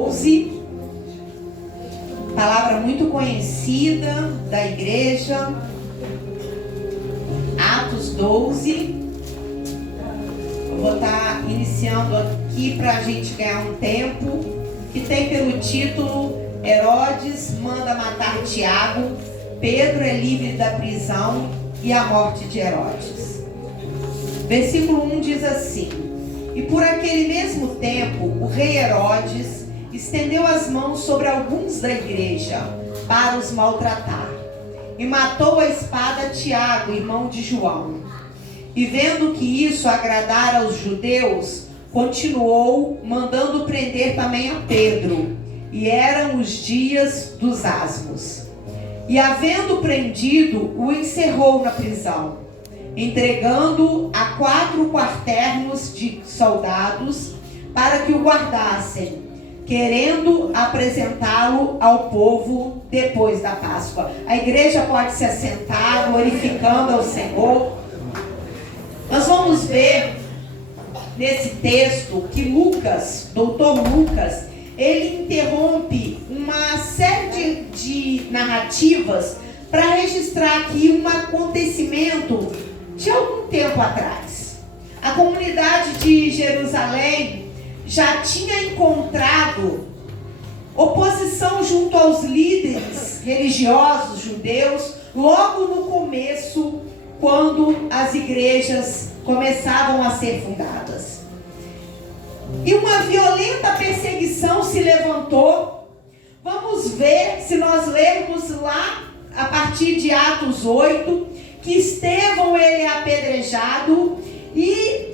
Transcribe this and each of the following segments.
12, palavra muito conhecida da igreja, Atos 12. Eu vou estar iniciando aqui para a gente ganhar um tempo, que tem pelo título: Herodes manda matar Tiago, Pedro é livre da prisão e a morte de Herodes. Versículo 1 diz assim: E por aquele mesmo tempo, o rei Herodes estendeu as mãos sobre alguns da igreja para os maltratar, e matou a espada Tiago, irmão de João. E vendo que isso agradara aos judeus, continuou mandando prender também a Pedro, e eram os dias dos asmos. E havendo prendido, o encerrou na prisão, entregando-o a 4 quaternos de soldados para que o guardassem, querendo apresentá-lo ao povo depois da Páscoa. A igreja pode se assentar, glorificando ao Senhor. Nós vamos ver nesse texto que Lucas, doutor Lucas, ele interrompe uma série de narrativas para registrar aqui um acontecimento de algum tempo atrás. A comunidade de Jerusalém já tinha encontrado oposição junto aos líderes religiosos judeus logo no começo, quando as igrejas começavam a ser fundadas. E uma violenta perseguição se levantou. Vamos ver, se nós lermos lá a partir de Atos 8, que Estevão ele é apedrejado e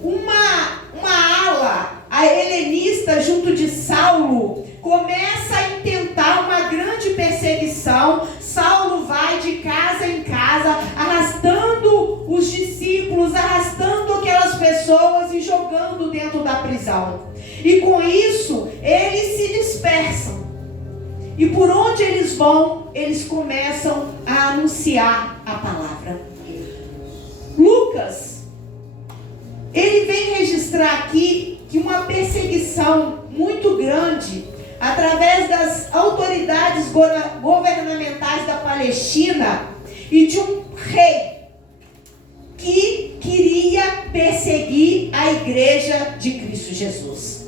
uma ala, a helenista junto de Saulo, começa a intentar uma grande perseguição. Saulo vai de casa em casa, arrastando os discípulos, arrastando aquelas pessoas e jogando dentro da prisão. E com isso, eles se dispersam. E por onde eles vão, eles começam a anunciar a palavra. Lucas, ele vem registrar aqui que uma perseguição muito grande, através das autoridades governamentais da Palestina e de um rei que queria perseguir a igreja de Cristo Jesus.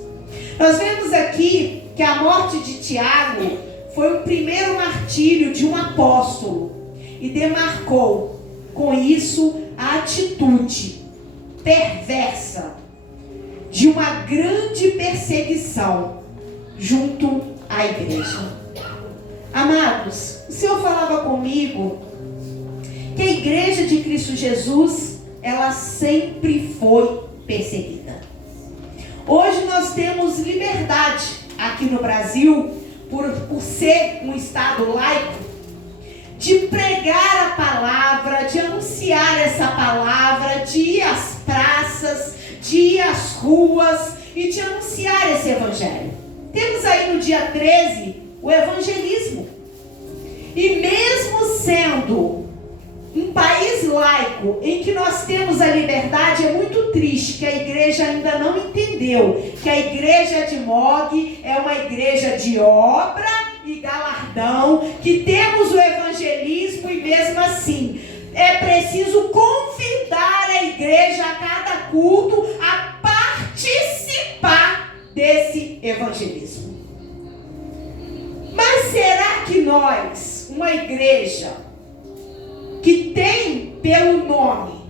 Nós vemos aqui que a morte de Tiago foi o primeiro martírio de um apóstolo e demarcou com isso a atitude perversa de uma grande perseguição junto à igreja. Amados, o Senhor falava comigo que a igreja de Cristo Jesus, ela sempre foi perseguida. Hoje nós temos liberdade aqui no Brasil, por ser um estado laico, de pregar a palavra, de anunciar essa palavra, de ir às praças, de ir às ruas e de anunciar esse evangelho. Temos aí no dia 13 o evangelismo. E mesmo sendo um país laico em que nós temos a liberdade, é muito triste que a igreja ainda não entendeu que a igreja de Mog é uma igreja de obra e galardão, que temos o evangelismo e mesmo assim é preciso convidar a igreja a cada culto a participar desse evangelismo. Mas será que nós, uma igreja que tem pelo nome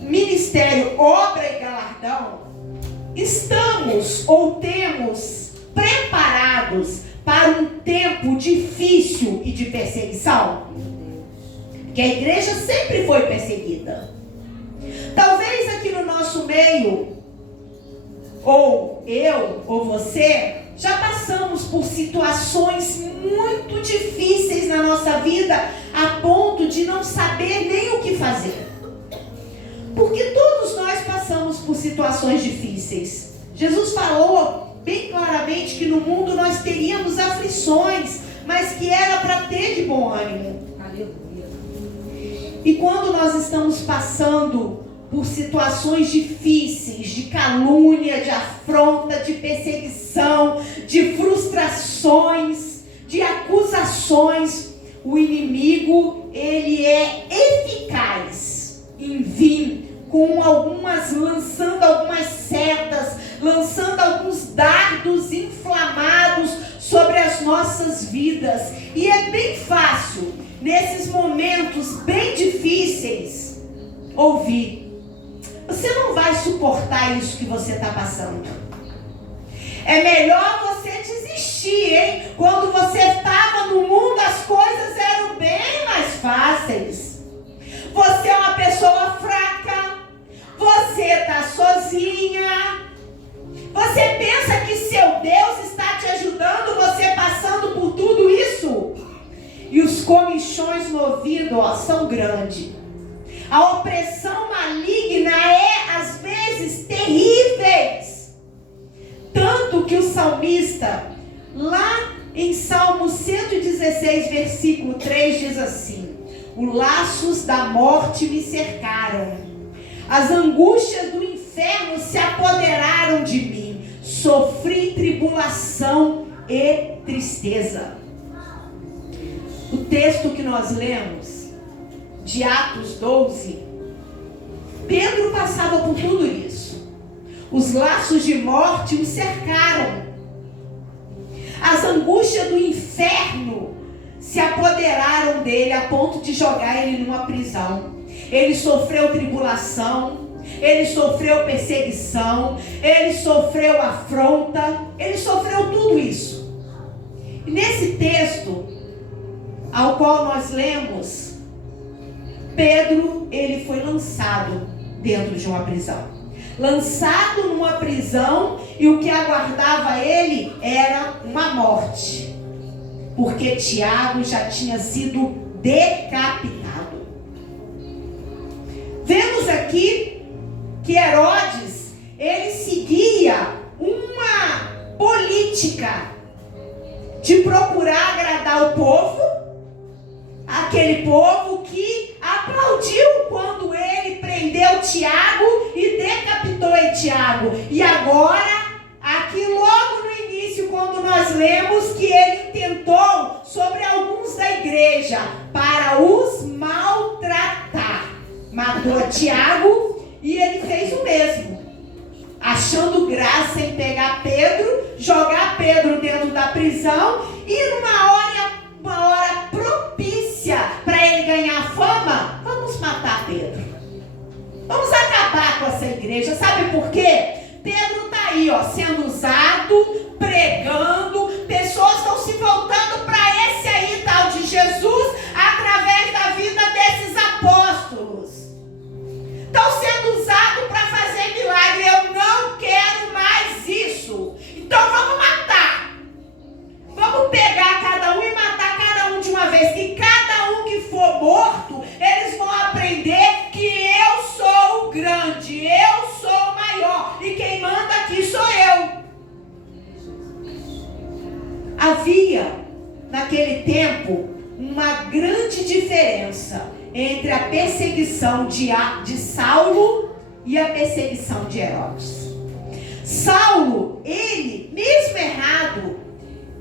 Ministério Obra e Galardão, estamos ou temos preparados para um tempo difícil e de perseguição? Que a igreja sempre foi perseguida. Talvez aqui no nosso meio, ou eu, ou você, já passamos por situações muito difíceis na nossa vida, a ponto de não saber nem o que fazer. Porque todos nós passamos por situações difíceis. Jesus falou bem claramente que no mundo nós teríamos aflições, mas que era para ter de bom ânimo. Aleluia. E quando nós estamos passando por situações difíceis, de calúnia, de afronta, de perseguição, de frustrações, de acusações, o inimigo, ele é eficaz em vir lançando algumas setas, lançando alguns dardos inflamados sobre as nossas vidas. E é bem fácil, nesses momentos bem difíceis, ouvir: você não vai suportar isso que você está passando. É melhor você desistir, hein? Quando você estava no mundo, as coisas eram bem mais fáceis. Você é uma pessoa fraca. Você está sozinha. Você pensa que seu Deus está te ajudando, você passando por tudo isso? E os comichões no ouvido, são grandes. A opressão maligna é, às vezes, terríveis. Tanto que o salmista, lá em Salmo 116, versículo 3, diz assim: os laços da morte me cercaram, as angústias do inferno se apoderaram de mim, sofri tribulação e tristeza. O texto que nós lemos, de Atos 12, Pedro passava por tudo isso. Os laços de morte o cercaram. As angústias do inferno se apoderaram dele a ponto de jogar ele numa prisão. Ele sofreu tribulação, ele sofreu perseguição, ele sofreu afronta, ele sofreu tudo isso. E nesse texto, ao qual nós lemos, Pedro, ele foi lançado dentro de uma prisão. Lançado numa prisão, e o que aguardava ele era uma morte, porque Tiago já tinha sido decapitado. Vemos aqui que Herodes, ele seguia uma política de procurar agradar o povo, aquele povo que aplaudiu quando ele prendeu Tiago e decapitou Tiago. E agora, aqui logo no início, quando nós lemos que ele tentou sobre alguns da igreja para os maltratar, matou Tiago e ele fez o mesmo, achando graça em pegar Pedro, jogar Pedro dentro da prisão e numa hora propícia para ele ganhar fama, vamos matar Pedro. Vamos acabar com essa igreja. Sabe por quê? Pedro está aí, sendo usado, pregando, pessoas estão se voltando para esse aí tal de Jesus através da vida desses apóstolos. Estão sendo usados para fazer milagre. Eu não quero mais isso. Então vamos matar. Vamos pegar cada um e matar cada um de uma vez. E cada um que for morto, eles vão aprender que eu sou o grande, eu sou o maior. E quem manda aqui sou eu. Havia, naquele tempo, uma grande diferença entre a perseguição de Saulo e a perseguição de Herodes. Saulo, ele, mesmo errado,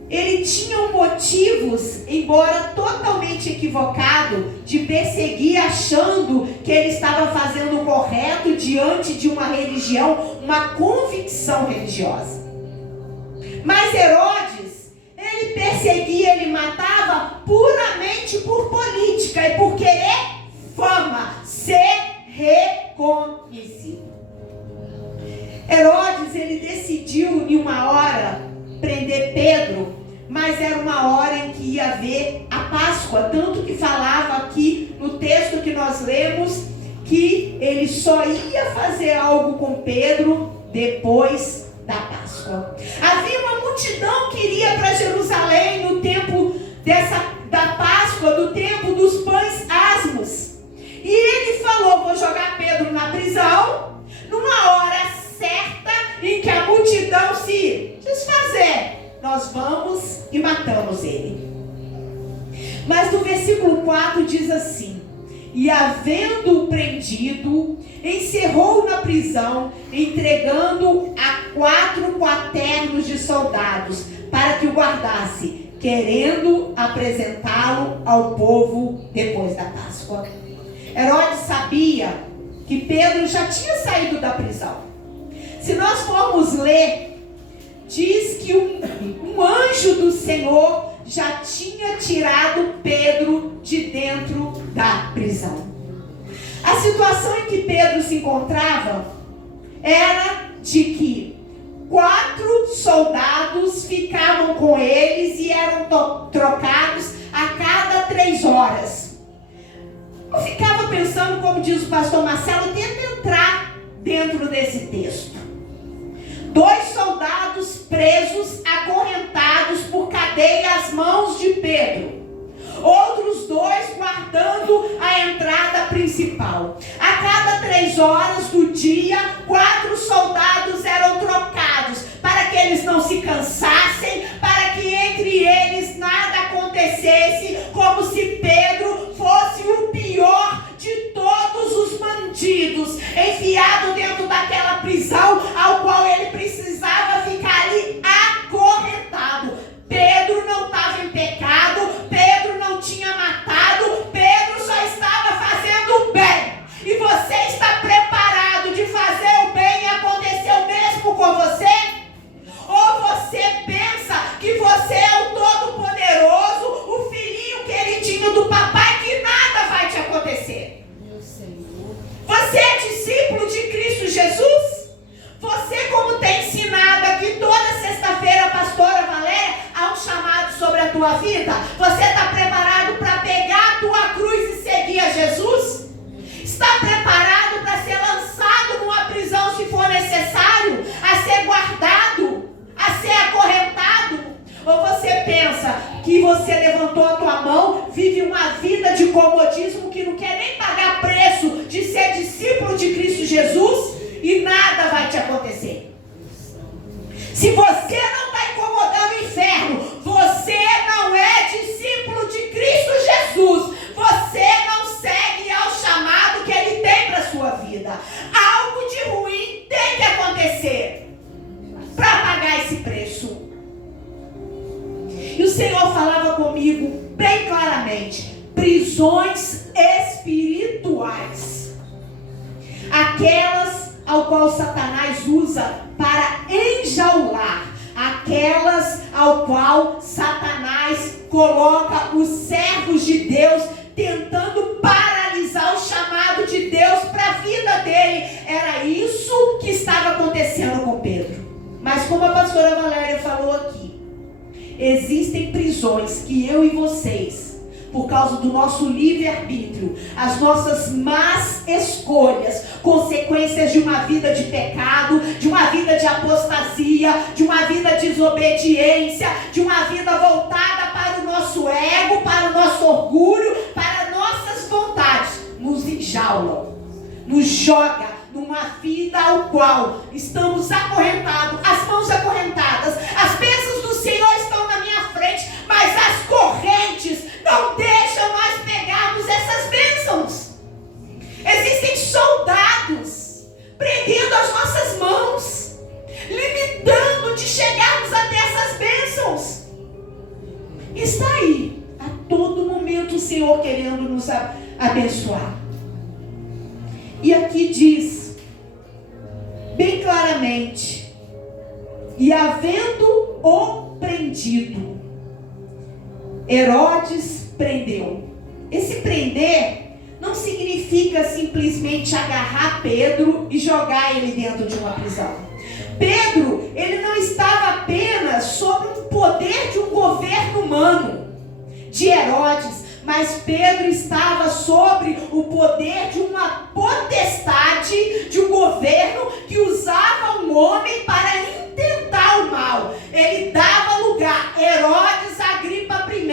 ele tinha motivos, embora totalmente equivocado, de perseguir achando que ele estava fazendo o correto diante de uma religião, uma convicção religiosa. Mas Herodes, ele perseguia, ele matava puramente por política e por querer fama, ser reconhecido. Herodes, ele decidiu em uma hora prender Pedro, mas era uma hora em que ia haver a Páscoa, tanto que falava aqui no texto que nós lemos que ele só ia fazer algo com Pedro depois da Páscoa. Havia uma multidão que iria para Jerusalém no tempo da Páscoa, do tempo dos pães asmos, e ele falou: vou jogar Pedro na prisão, numa hora certa em que a multidão se desfazer, nós vamos e matamos ele. Mas no versículo 4 diz assim: e havendo-o prendido, encerrou na prisão, entregando a 4 quaternos de soldados para que o guardasse, querendo apresentá-lo ao povo depois da Páscoa. Herodes sabia que Pedro já tinha saído da prisão. Se nós formos ler, diz que um anjo do Senhor já tinha tirado Pedro de dentro da prisão. A situação em que Pedro se encontrava era de que 4 soldados ficavam com eles e eram trocados a cada 3 horas. Eu ficava pensando, como diz o pastor Marcelo, tenta entrar dentro desse texto. 2 soldados presos, acorrentados por cadeia às mãos de Pedro. Outros 2 guardando a entrada principal. A cada 3 horas do dia, 4 soldados eram trocados para que eles não se cansassem, para que entre eles nada acontecesse, como se Pedro fosse o pior de todos os bandidos, enfiado dentro daquela prisão ao qual ele precisava ficar ali acorrentado. Pedro não estava em pecado, Pedro não tinha matado, Pedro só estava fazendo o bem. E você está preparado de fazer o bem e acontecer o mesmo com você? Ou você pensa que você é o Todo-Poderoso, o filhinho queridinho do papai, que nada vai te acontecer? Você é discípulo de Cristo Jesus? Você, como tem ensinado aqui toda sexta-feira, a pastora Valéria, há um chamado sobre a tua vida? Você está preparado para pegar a tua cruz e seguir a Jesus? Está preparado para ser lançado numa prisão se for necessário? A ser guardado? A ser acorrentado? Ou você pensa que você levantou a tua mão, vive uma vida de comodismo, que não quer nem pagar preço de ser discípulo de Cristo Jesus e nada vai te acontecer? Se você não está incomodando o inferno, você não é discípulo de Cristo Jesus. Você não segue ao chamado que Ele tem para a sua vida. Algo de ruim tem que acontecer para pagar esse preço. E o Senhor falava comigo bem claramente: prisões espirituais, aquelas ao qual Satanás usa para enjaular, aquelas ao qual Satanás coloca os servos de Deus, tentando paralisar o chamado de Deus para a vida dele. Era isso que estava acontecendo com Pedro. Mas como a pastora Valéria falou aqui, existem prisões que eu e vocês, por causa do nosso livre-arbítrio, as nossas más escolhas, consequências de uma vida de pecado, de uma vida de apostasia, de uma vida de desobediência, de uma vida voltada para o nosso ego, para o nosso orgulho, para nossas vontades, nos enjaulam, nos joga numa vida ao qual estamos acorrentados, as mãos acorrentadas, as bênçãos do Senhor estão na minha frente, mas as correntes não deixam nós pegarmos essas bênçãos. Existem soldados prendendo as nossas mãos, limitando de chegarmos até essas bênçãos. Está aí, a todo momento, o Senhor querendo nos abençoar. E aqui diz, bem claramente: e havendo-o prendido, Herodes prendeu. Esse prender não significa simplesmente agarrar Pedro e jogar ele dentro de uma prisão. Pedro, ele não estava apenas sob o poder de um governo humano, de Herodes, mas Pedro estava sobre o poder de uma potestade, de um governo que usava um homem para intentar o mal. Ele dava lugar, Herodes Agripa I,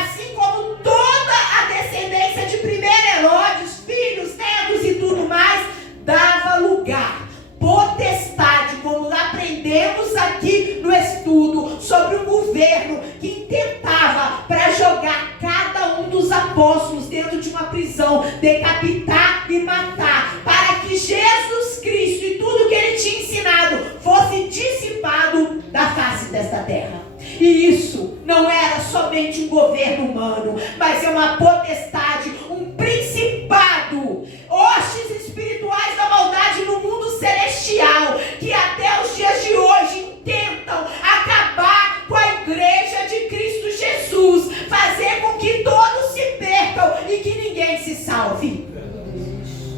assim como toda a descendência de primeiro Herodes, filhos, netos e tudo mais, dava lugar, potestade, como aprendemos aqui no estudo, sobre um governo que intentava para jogar cada um dos apóstolos dentro de uma prisão, decapitar e matar, para que Jesus Cristo e tudo que ele tinha ensinado fosse E isso não era somente um governo humano, mas é uma potestade, um principado, hostes espirituais da maldade no mundo celestial, que até os dias de hoje tentam acabar com a igreja de Cristo Jesus, fazer com que todos se percam e que ninguém se salve.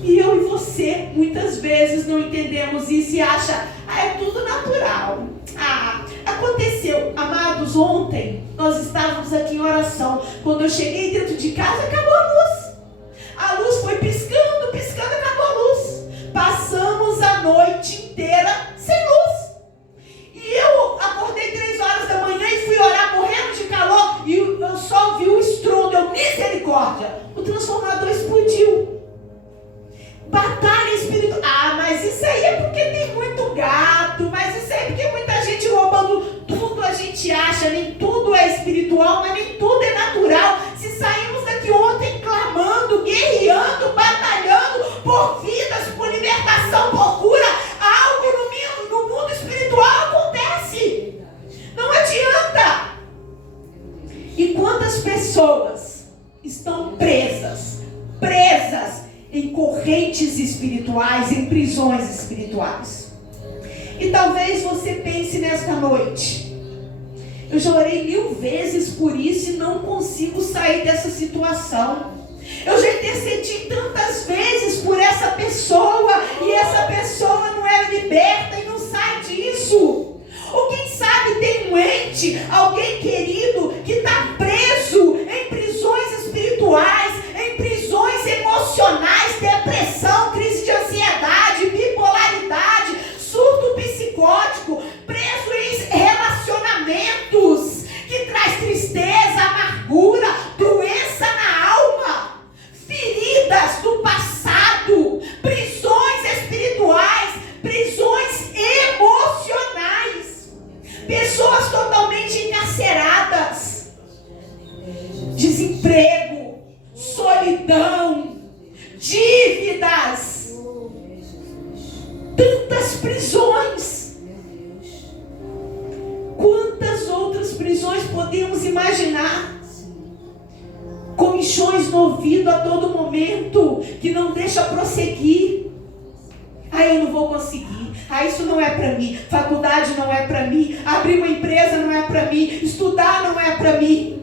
E eu e você, muitas vezes não entendemos isso e acha, é tudo natural. Aconteceu. Amados, ontem nós estávamos aqui em oração. Quando eu cheguei dentro de casa, acabou a luz. A luz foi piscando, piscando, acabou a luz. Passamos a noite inteira sem luz. E eu acordei 3 horas da manhã e fui orar morrendo de calor. E eu só ouvi o estrondo, misericórdia. O transformador explodiu. Batalha espiritual. Mas isso aí é porque tem muito gato. Mas isso aí é porque muita gente roubando tudo. A gente acha, nem tudo é espiritual, mas nem tudo é natural. Se saímos daqui ontem clamando, guerreando, batalhando por vidas, por libertação, por cura, algo no mundo espiritual acontece. Não adianta. E quantas pessoas estão presas em correntes espirituais, em prisões espirituais? E talvez você pense nesta noite, eu já orei 1000 vezes por isso e não consigo sair dessa situação. Eu já intercedi tantas vezes por essa pessoa e essa pessoa não é liberta e não sai disso. Ou quem sabe tem um ente, alguém querido que está preso em prisões espirituais, em prisões emocionais, depressão, crise de ansiedade, bipolaridade, surto psicótico, preso em relacionamentos que traz tristeza, amargura, doença na alma, feridas do passado, prisões espirituais, prisões emocionais, pessoas totalmente encarceradas, desemprego, solidão, dívidas, tantas prisões. Quantas outras prisões podemos imaginar? Comichões no ouvido a todo momento, que não deixa prosseguir. Eu não vou conseguir. Isso não é para mim. Faculdade não é para mim. Abrir uma empresa não é para mim. Estudar não é para mim.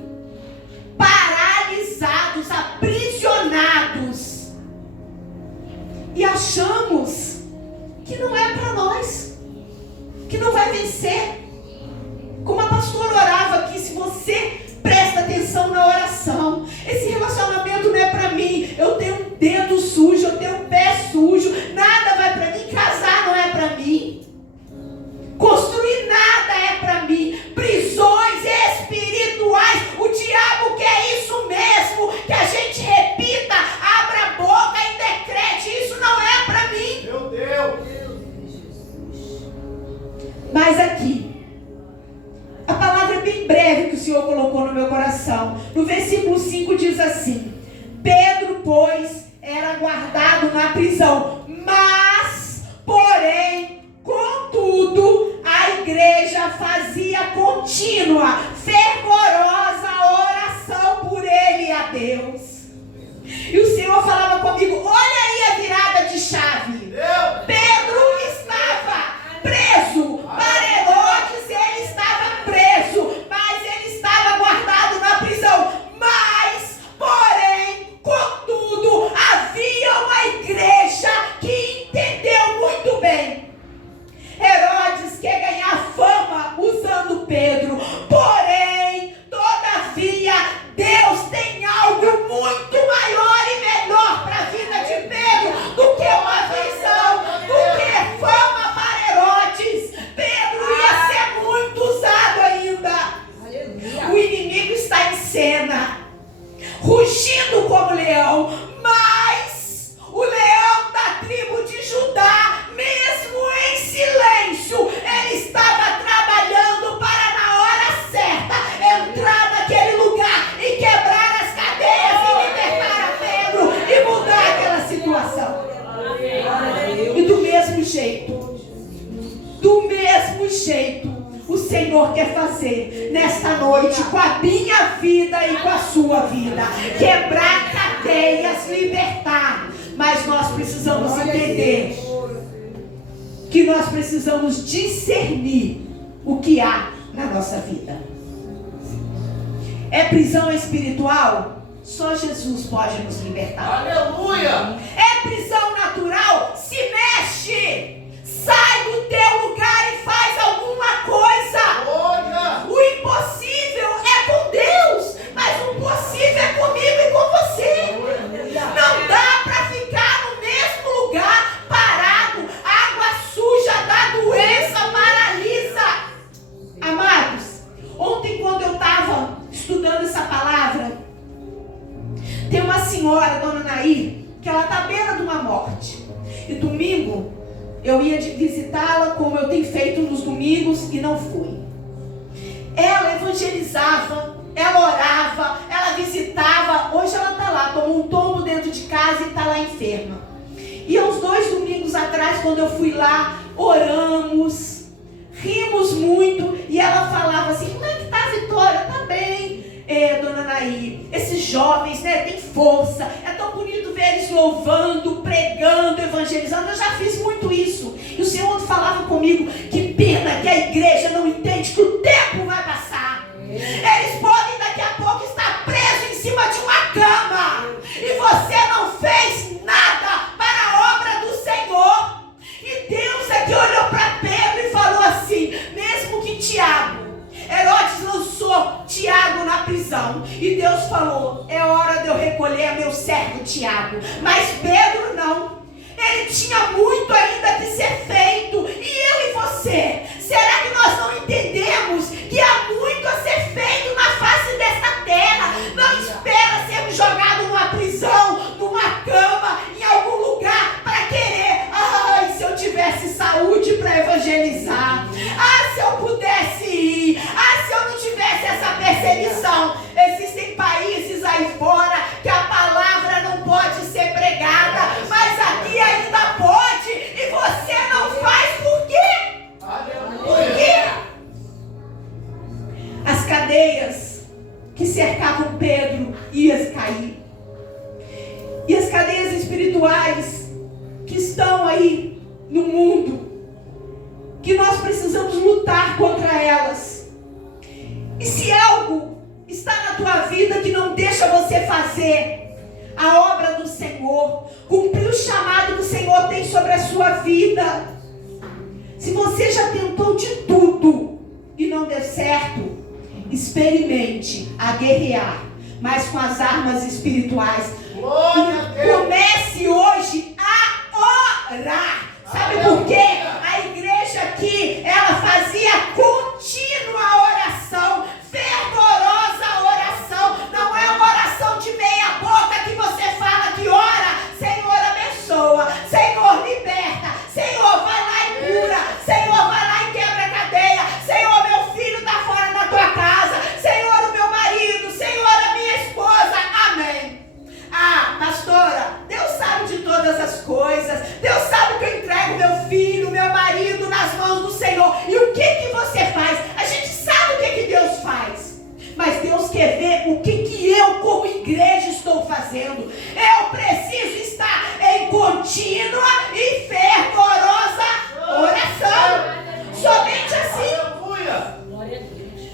Paralisados, aprisionados. E achamos que não é para nós, que não vai vencer. Como a pastora orava aqui, se você presta atenção na oração, esse relacionamento não é para mim, eu tenho um dedo sujo, eu tenho um pé sujo, nada vai para mim, casar não é para mim, construir nada é para mim, prisões espirituais, o diabo quer isso mesmo, que a gente repita, abra a boca e decrete, isso não é para mim. Meu Deus! Mas aqui, a palavra é bem breve que o Senhor colocou no meu coração. No versículo 5 diz assim: Pedro, pois, era guardado na prisão, mas, porém, contudo, a igreja fazia contínua, fervorosa oração por ele a Deus. E o Senhor falava comigo, olha aí a virada de chave. Pedro estava preso para Herodes, ele estava preso, mas ele estava guardado na prisão. Mas, porém, contudo, havia uma igreja que entendeu muito bem. Herodes quer ganhar fama usando Pedro, porém, todavia, Deus tem algo muito maior e melhor para a vida de Pedro do que uma visão, do que fama para Herodes. Pedro ia ser muito usado ainda. O inimigo está em cena, rugindo como leão, mas o leão da tribo de Judá, mesmo em silêncio, ele estava trabalhando para na hora Senhor quer fazer nesta noite com a minha vida e com a sua vida. Quebrar cadeias, libertar. Mas nós precisamos entender que nós precisamos discernir o que há na nossa vida. É prisão espiritual? Só Jesus pode nos libertar. Aleluia! É prisão natural? Se mexe! Sai do teu lugar e faz alguma coisa. Olha! O impossível é com Deus, mas o possível é comigo e com você. Não dá para ficar no mesmo lugar parado. Água suja da doença paralisa. Amados, ontem quando eu estava estudando essa palavra, tem uma senhora, dona Nair, que ela está à beira de uma morte. E domingo eu ia visitá-la, como eu tenho feito nos domingos, e não fui. Ela evangelizava, ela orava, ela visitava. Hoje ela está lá, tomou um tombo dentro de casa e está lá enferma. E há uns 2 domingos atrás, quando eu fui lá, oramos, rimos muito, e ela falava assim: como é que está a Vitória? Está bem, dona Nair. Esses jovens, né, têm força, é tão bonito ver eles louvando, pregando, evangelizando. Eu já fiz muito isso. E o Senhor falava comigo: que pena que a igreja não entende que o tempo vai passar. Eles podem daqui a pouco estar presos em cima de uma cama, e você não fez nada para a obra do Senhor. E Deus é que olhou para Pedro e falou assim: mesmo que Tiago, Herodes lançou Tiago na prisão, e Deus falou: é hora de eu recolher meu servo Tiago. Mas Pedro não. Ele tinha muito ainda que ser feito. E eu e você, será que nós não entendemos que há muito a ser feito na face desta terra? Não espera sermos jogados numa prisão, numa cama, em algum lugar para querer: ai, se eu tivesse saúde para evangelizar, ah, se eu pudesse ir, ah, se eu não tivesse essa perseguição. Existem países aí fora que a palavra não pode ser pregada, mas aqui ainda pode, e você não faz. Por quê? Por quê? As cadeias que cercavam Pedro iam cair, e as cadeias espirituais que estão aí no mundo, que nós precisamos lutar contra elas. E se algo está na tua vida que não deixa você fazer a obra do Senhor, cumprir o chamado que o Senhor tem sobre a sua vida, se você já tentou de tudo e não deu certo, experimente a guerrear, mas com as armas espirituais. Comece hoje a orar. Sabe por quê? A igreja aqui, ela fazia contínua oração, fervorosa oração. Não é uma oração de meia boca que você fala que ora: Senhor, abençoa, Senhor, liberta, Senhor, vai lá e cura, Senhor, vai lá e quebra a cadeia, Senhor, meu filho está fora da tua casa, Senhor, o meu marido, Senhor, a minha esposa. Amém. Ah, pastora, Deus sabe de todas as coisas. Deus sabe que eu entrego meu filho, meu marido nas mãos do Senhor. E o que você faz? A gente sabe o que Deus faz. Mas Deus quer ver o que eu, como igreja, estou fazendo. Eu preciso estar em contínua e fervorosa oração. Somente assim.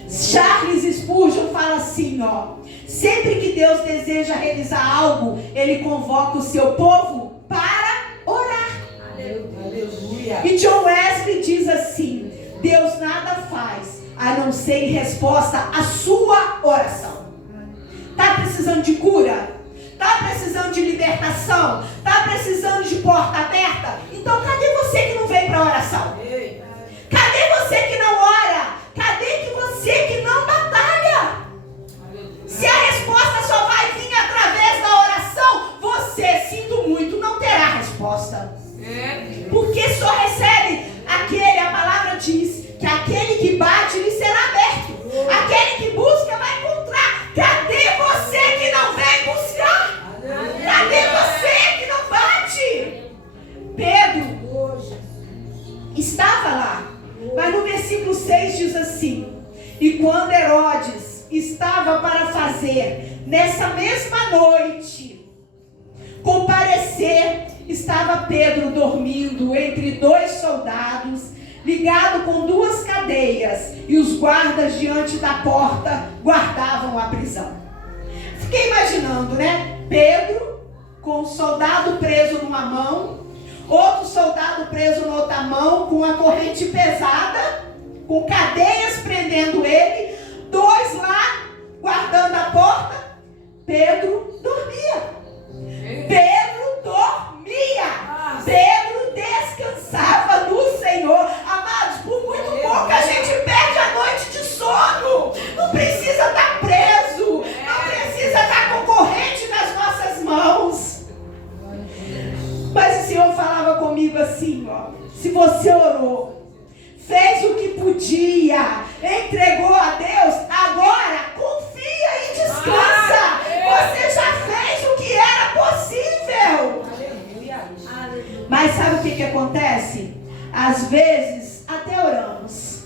Charles Spurgeon fala assim, ó: sempre que Deus deseja realizar algo, Ele convoca o seu povo para orar. Aleluia. E John Wesley diz assim: Deus nada faz a não ser em resposta à sua oração. Está precisando de cura? Está precisando de libertação? Está precisando de porta aberta? Então cadê você que não vem para a oração? Cadê você que não ora? Cadê você que não batalha? Se a resposta só vai vir através da oração, você, sinto muito, não terá resposta. Porque só recebe a palavra diz que aquele que bate lhe será aberto. Aquele que busca vai encontrar. Cadê você que não vem buscar? Cadê você que não bate? Pedro estava lá, mas no versículo Herodes estava para fazer nessa mesma noite comparecer, estava Pedro dormindo entre 2 soldados, ligado com 2 cadeias, e os guardas diante da porta guardavam a prisão. Fiquei imaginando, né? Pedro com um soldado preso numa mão, outro soldado preso na outra mão, com uma corrente pesada, com cadeias prendendo ele, 2 lá guardando a porta. Pedro dormia. Pedro dormia. Pedro descansava no Senhor. Amados, por muito pouco a gente perde a noite de sono. Não precisa estar preso, não precisa estar com corrente nas nossas mãos. Mas o Senhor falava comigo assim, ó: se você orou, fez o que podia, entregou a Deus, agora confia e descansa. Você já fez o que era possível. Mas sabe o que acontece? Às vezes até oramos,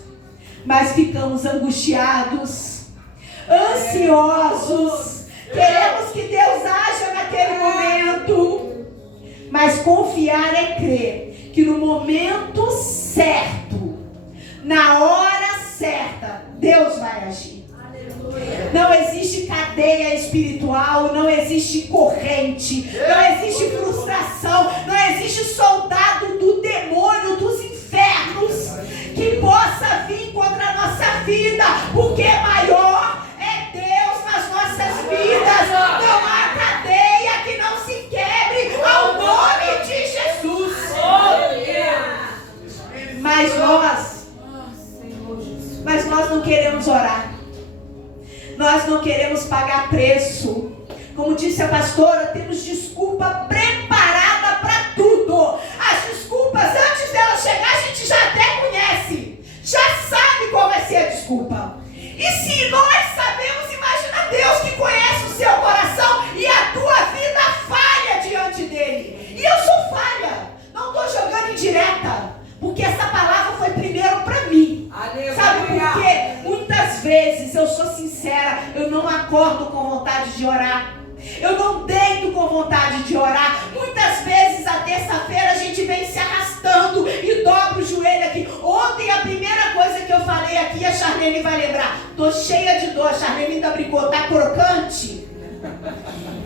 mas ficamos angustiados, ansiosos, queremos que Deus haja naquele momento. Mas confiar é crer que no momento certo, na hora certa, Deus vai agir. Não existe cadeia espiritual, não existe corrente, não existe frustração, não existe soldado do demônio, dos infernos que possa vir contra a nossa vida, porque maior é Deus nas nossas vidas. Não há cadeia que não se quebre ao nome de Jesus. Mas nós não queremos orar. Nós não queremos pagar preço. Como disse a pastora, temos desculpa preparada para tudo. As desculpas, antes dela chegar, a gente já até conhece. Já sabe qual vai ser a desculpa. E se nós sabemos, imagina Deus que conhece o seu coração e a tua vida falha diante dele. E eu sou falha. Não estou jogando indireta, porque essa palavra foi primeiro para mim. Aleluia. Sabe por quê? Muitas vezes, eu sou sincera, eu não acordo com vontade de orar. Eu não deito com vontade de orar. Muitas vezes, a terça-feira, a gente vem se arrastando e dobra o joelho aqui. Ontem, a primeira coisa que eu falei aqui, a Charlene vai lembrar: tô cheia de dor. A Charlene ainda brincou, tá crocante?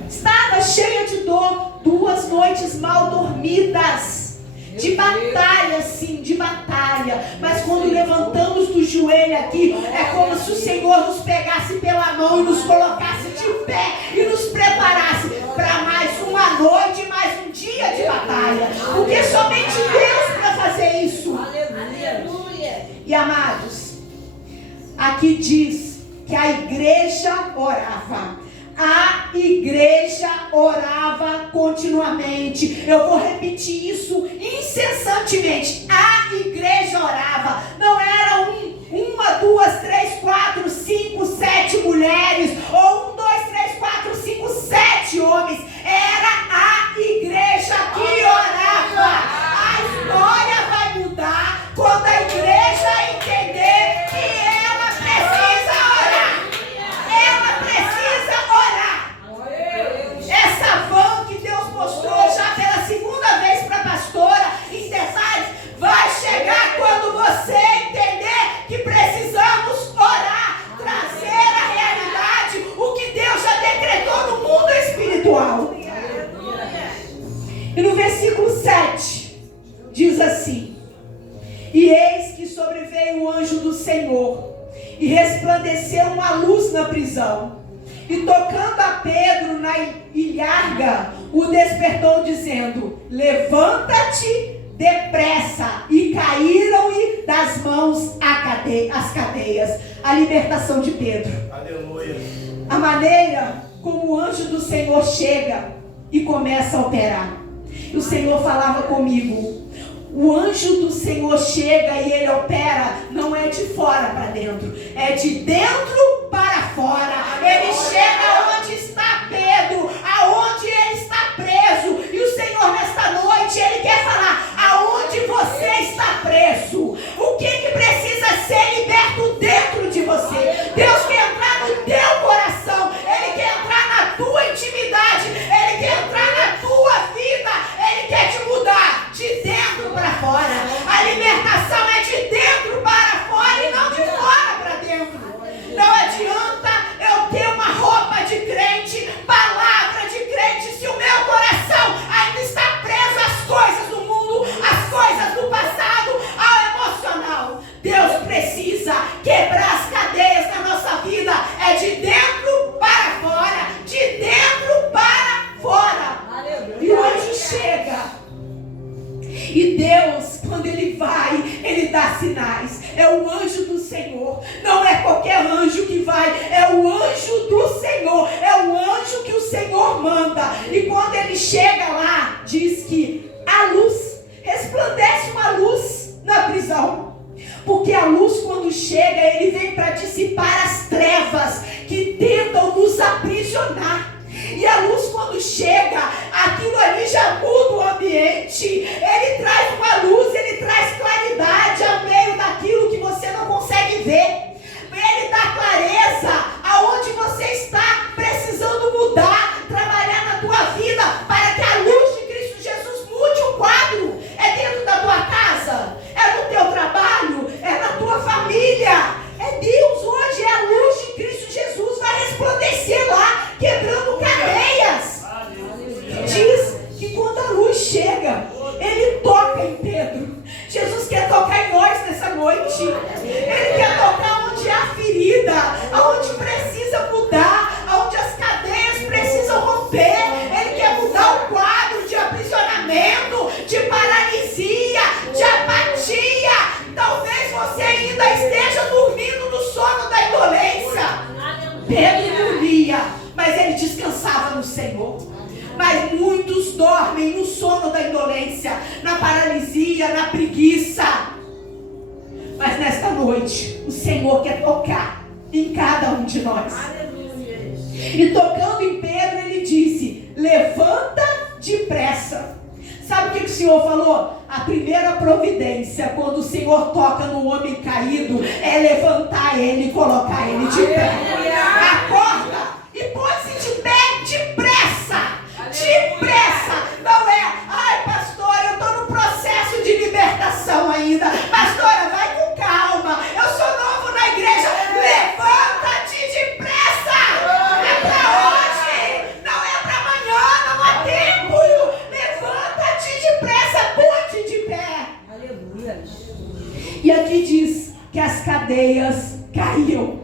Estava cheia de dor. 2 noites mal dormidas. De batalha, sim, de batalha. Mas quando levantamos do joelho aqui, é como se o Senhor nos pegasse pela mão e nos colocasse de pé e nos preparasse para mais uma noite, mais um dia de batalha. Porque somente Deus para fazer isso. Aleluia. E amados, aqui diz que a igreja orava. A igreja orava continuamente. Eu vou repetir isso incessantemente. A igreja orava. Não era 1, 2, 3, 4, 5, 7 mulheres, ou 1, 2, 3, 4, 5, 7 homens. Era a igreja que orava. A história vai mudar quando a igreja entender que ela precisa orar. Ela precisa orar. Essa van que Deus mostrou já pela 2ª vez para a pastora em detalhes, vai chegar quando você entender que precisamos orar, trazer a realidade o que Deus já decretou no mundo espiritual. E no versículo 7 diz assim: e eis que sobreveio o anjo do Senhor e resplandeceu uma luz na prisão, e tocando a Pedro na ilharga, o despertou dizendo: levanta-te depressa. E caíram-lhe das mãos as cadeias. A libertação de Pedro. Aleluia. A maneira como o anjo do Senhor chega e começa a operar. E o Senhor falava comigo: o anjo do Senhor chega e ele opera, não é de fora para dentro, é de dentro para fora. Ele chega onde está Pedro, aonde ele está preso. E o Senhor nesta noite, ele quer falar: aonde você está preso, o que precisa ser liberto dentro de você. Deus ele chega lá, diz que a luz, resplandece uma luz na prisão. Porque a luz, quando chega, ele vem para dissipar as trevas que tentam nos aprisionar. E a luz, quando chega, aquilo ali já muda o ambiente. Ele traz uma luz, ele traz claridade ao meio daquilo que você não consegue ver. Ele dá clareza aonde você está precisando mudar, trabalhar na tua vida, para que a luz de Cristo Jesus mude o quadro. É dentro da tua casa, é no teu trabalho, é na tua família. É Deus hoje, é a luz de Cristo Jesus, vai resplandecer lá, quebrando cadeias. Diz que quando a luz chega, ele toca em Pedro. Jesus quer tocar em nós nessa noite. Ele quer tocar onde há ferida, aonde precisa mudar, aonde as cadeias precisam romper. Ele quer mudar o quadro de aprisionamento, de paralisia, de apatia. Talvez você ainda esteja dormindo no sono da indolência. Pedro dormia, mas ele descansava no Senhor. Mas muitos dormem no sono da indolência, na paralisia, na preguiça. Mas nesta noite, o Senhor quer tocar em cada um de nós. E tocando em Pedro, ele disse: levanta depressa. Sabe o que o Senhor falou? A primeira providência, quando o Senhor toca no homem caído, é levantar ele e colocar ele de pé. Acorda e põe-se de pé depressa. Depressa. Não é, ai pastora, eu estou no processo de libertação ainda. Pastora, vai com calma, eu sou novo na igreja. Levanta-te depressa. É para hoje, não é para amanhã, não há tempo. Levanta-te depressa, põe-te de pé. Aleluia. E aqui diz que as cadeias caíam.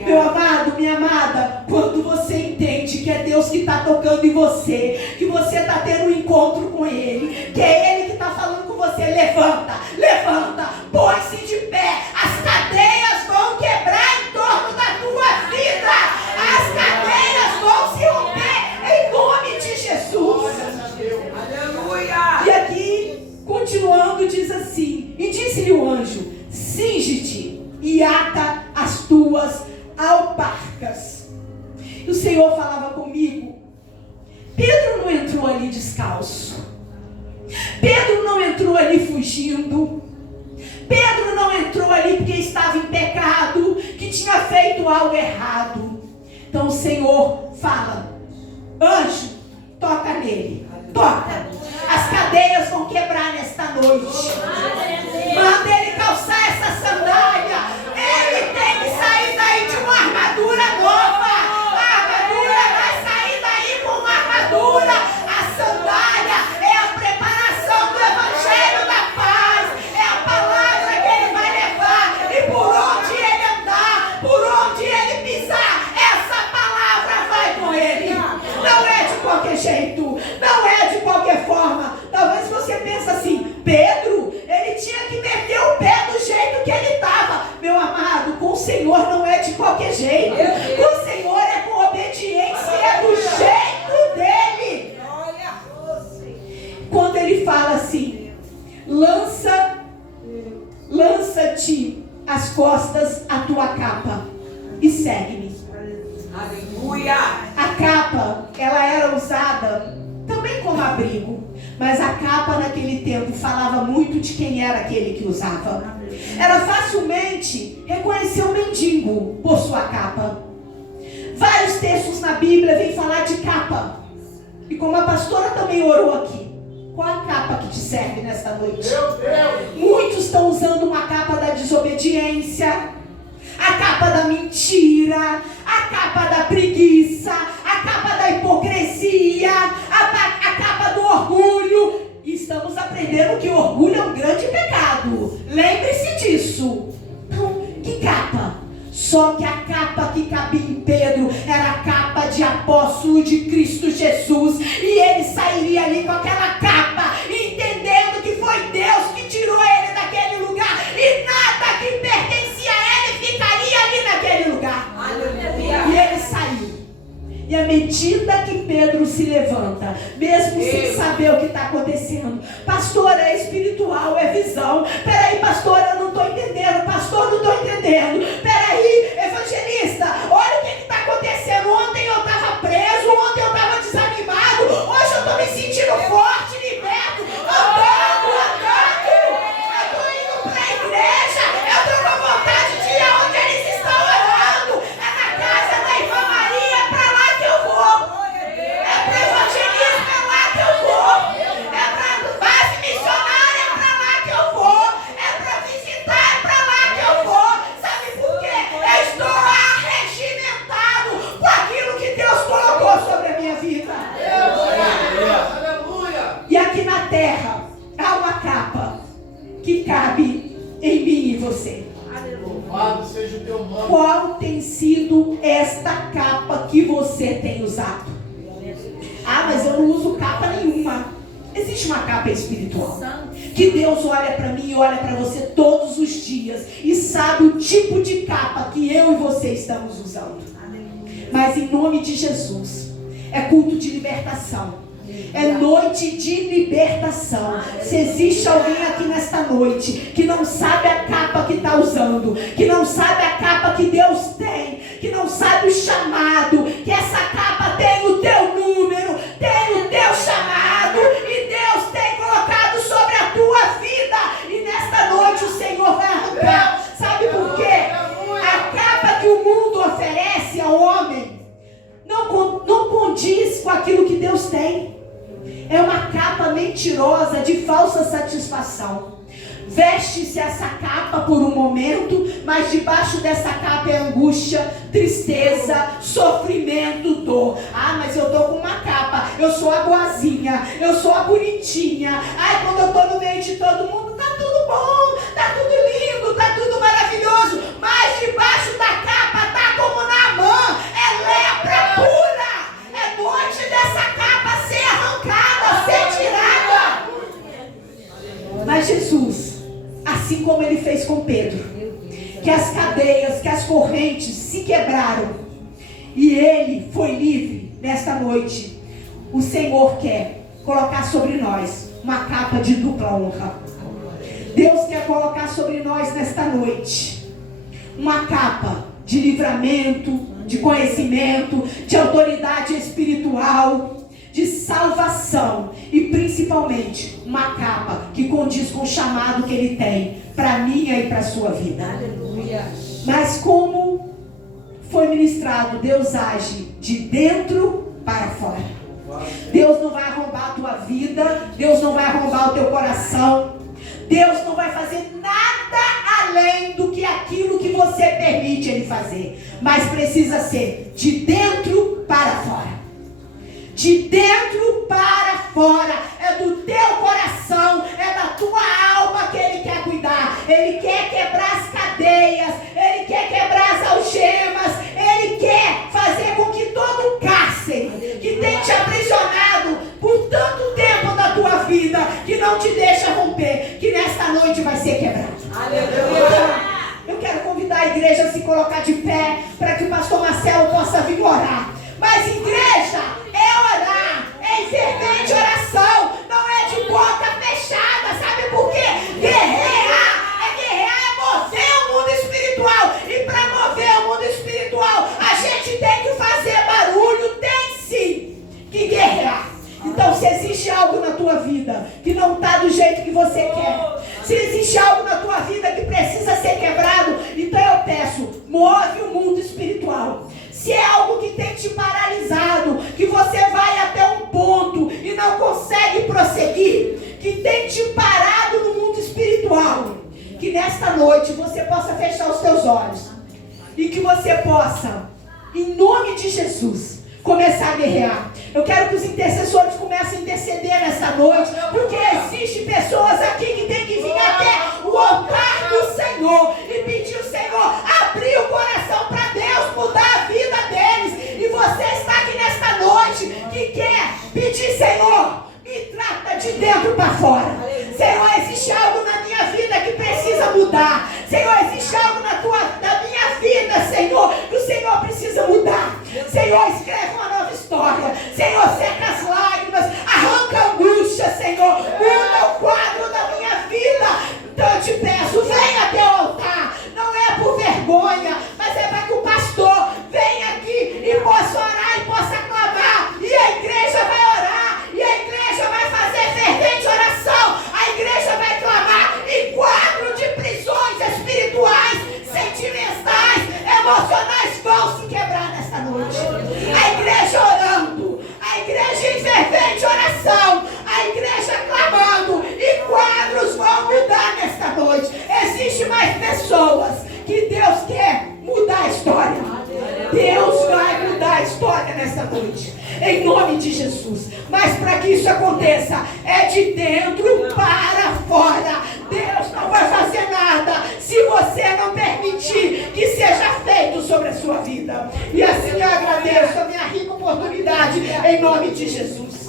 Meu amado, minha amada, quando você entende que é Deus que está tocando em você, que você está tendo um encontro com Ele, que é Ele que está falando com você, levanta, levanta, põe-se de pé, as cadeias vão quebrar em torno da tua vida, as cadeias vão se romper em nome de Jesus. Aleluia! E aqui, continuando, diz assim: e disse-lhe o anjo: cinge-te e ata as tuas alparcas. E o Senhor falava comigo. Pedro não entrou ali descalço. Pedro não entrou ali fugindo. Pedro não entrou ali porque estava em pecado, que tinha feito algo errado. Então o Senhor fala: anjo, toca nele, toca. As cadeias vão quebrar nesta noite. Manda ele calçar essa sandália. Ele tem que sair daí de uma armadura nova. A armadura vai sair daí com uma armadura. A sandália é a preparação do evangelho da paz. É a palavra que ele vai levar. E por onde ele andar, por onde ele pisar, essa palavra vai com ele. Não é de qualquer jeito, não é de qualquer forma. Talvez você pense assim: Pedro, ele tinha que meter o pé do jeito que ele estava. Meu amado, com o Senhor não é de qualquer jeito. Com o Senhor é com obediência, é do jeito dele. Quando ele fala assim: lança-te às costas a tua capa e segue-me. Aleluia! A capa, ela era usada também como abrigo, mas a capa naquele tempo falava muito de quem era aquele que usava. Era facilmente reconhecer o mendigo por sua capa. Vários textos na Bíblia vêm falar de capa. E como a pastora também orou aqui, qual a capa que te serve nesta noite? Muitos estão usando uma capa da desobediência, a capa da mentira, a capa da preguiça, a capa da hipocrisia, a capa do orgulho. E estamos aprendendo que o orgulho é um grande pecado. Lembre-se disso. Então, que capa? Só que a capa que cabia em Pedro era a capa de apóstolo de Cristo Jesus. E ele sairia ali com aquela capa, entendendo que foi Deus que tirou ele daquele lugar. E nada que pertencia a ele ficaria ali naquele lugar. Aleluia. E ele saiu. E à medida que Pedro se levanta, mesmo sem saber o que está acontecendo, pastor, é espiritual, é visão. Peraí, pastor, eu não estou entendendo. Pastor, não estou entendendo. Peraí, evangelista, olha o que está acontecendo. Ontem eu estava preso, ontem eu estava desanimado, hoje eu estou me sentindo forte, liberto, andando. Eu estou indo para a igreja, eu estou com vontade de ir aonde eles estão orando. É na casa da irmã Maria, é para lá que eu vou. É para evangelismo, é lá que eu vou. É para base missionária, é para lá que eu vou. É para visitar, é para lá que eu vou. Sabe por quê? Eu estou arregimentado com aquilo que Deus colocou sobre a minha vida. E aqui na terra há uma capa que cabe em mim e você. Louvado seja o teu nome. Qual tem sido esta capa que você tem usado? Ah, mas eu não uso capa nenhuma. Existe uma capa espiritual que Deus olha para mim e olha para você todos os dias e sabe o tipo de capa que eu e você estamos usando. Mas em nome de Jesus, é culto de libertação. É noite de libertação. Se existe alguém aqui nesta noite que não sabe a capa que está usando, que não sabe a capa que Deus tem, que não sabe o chamado, que essa capa tem o teu número, tem o teu chamado, e Deus tem colocado sobre a tua vida, e nesta noite o Senhor vai arrancar. Sabe por quê? A capa que o mundo oferece ao homem não condiz com aquilo que Deus tem. É uma capa mentirosa de falsa satisfação. Veste-se essa capa por um momento, mas debaixo dessa capa é angústia, tristeza, sofrimento, dor. Ah, mas eu estou com uma capa, eu sou a boazinha, eu sou a bonitinha. Ai, quando eu estou no meio de todo mundo, tá tudo bom, tá tudo lindo, tá tudo maravilhoso. Mas debaixo da capa tá como Naamã, é lepra pura. É noite dessa capa ser arrancada, ser tirada. Mas Jesus, assim como ele fez com Pedro, que as cadeias, que as correntes se quebraram e ele foi livre nesta noite, o Senhor quer colocar sobre nós uma capa de dupla honra. Deus quer colocar sobre nós nesta noite uma capa de livramento, de conhecimento, de autoridade espiritual, de salvação e principalmente uma capa que condiz com o chamado que Ele tem para a minha e para a sua vida. Aleluia. Mas como foi ministrado, Deus age de dentro para fora. Deus não vai arrombar a tua vida, Deus não vai arrombar o teu coração, Deus não vai fazer nada além do que aquilo que você permite Ele fazer, mas precisa ser de dentro para fora. De dentro para fora, é do teu coração, é da tua alma que Ele quer cuidar. Ele quer quebrar as cadeias, Ele quer quebrar as algemas, Ele quer fazer com que todo cárcere que tem te aprisionado por tanto tempo da tua vida, que não te deixa romper, que nesta noite vai ser quebrado. Aleluia. Eu quero convidar a igreja a se colocar de pé, para que o pastor Marcelo possa vir orar. Mas igreja, é orar, é fervente oração, não é de boca fechada, sabe por quê? Guerrear, é mover o mundo espiritual, e para mover o mundo espiritual, a gente tem que fazer barulho, tem sim que guerrear. Então, se existe algo na tua vida que não está do jeito que você quer, se existe algo na tua vida que precisa ser quebrado, então eu peço, move o mundo espiritual. Se é algo que tem te paralisado, que você vai até um ponto e não consegue prosseguir, que tem te parado no mundo espiritual, que nesta noite você possa fechar os teus olhos e que você possa, em nome de Jesus, começar a guerrear. Eu quero que os intercessores comecem a interceder nesta noite, porque existem pessoas aqui que tem que vir até o altar do Senhor e pedir ao Senhor, abrir o coração para Deus, mudar a vida deles. E você está aqui nesta noite que quer pedir, Senhor, me trata de dentro para fora. Senhor, existe algo na minha vida que precisa mudar. Senhor, existe algo na minha vida, Senhor, que o Senhor precisa mudar. Senhor, escreve uma nova nome de Jesus. Mas para que isso aconteça, é de dentro para fora. Deus não vai fazer nada se você não permitir que seja feito sobre a sua vida. E assim eu agradeço a minha rica oportunidade em nome de Jesus.